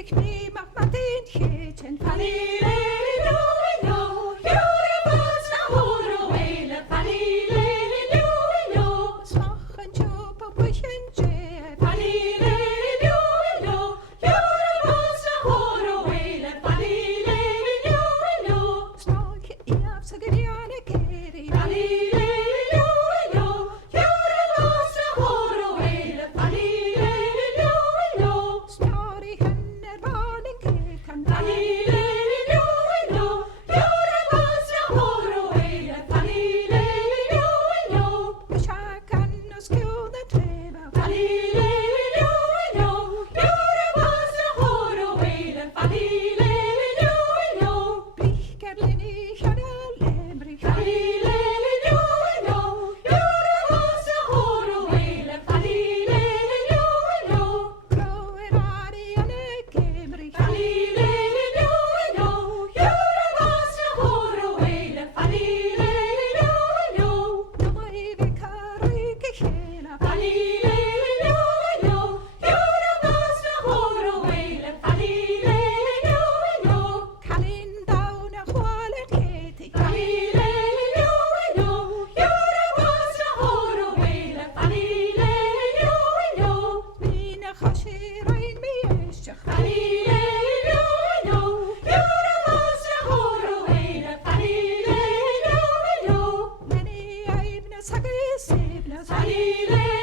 ik neem op mijn teentje. Falilelo, Jurepos na horoele. Falilelo, smochentje op een busjentje. Falilelo, Jurepos na horoele. Falilelo, smochje in op z'n gediane keri. Falilelo, Jurepos na horoele. Falilelo, story hunner warning keken. Falilelo, Jurepos na horoele. Falilelo, beshakan nos kjone treba. Falilelo, Jurepos na horoele. Falilelo, blikerlin i kjane Falilelo, Jurepos na horoele. Falilelo, groer ariane kemri. Falilelo, Jurepos na horoele. Falilelo, namai vikari kishena. Falilelo, Jurepos na horoele. Falilelo, kalin down a hwalen keti. Falilelo, Jurepos na horoele. Falilelo, mina chashirain mi eshach. Falilelo, Jurepos na horoele. Falilelo, many aibna sagisibna. Falilelo,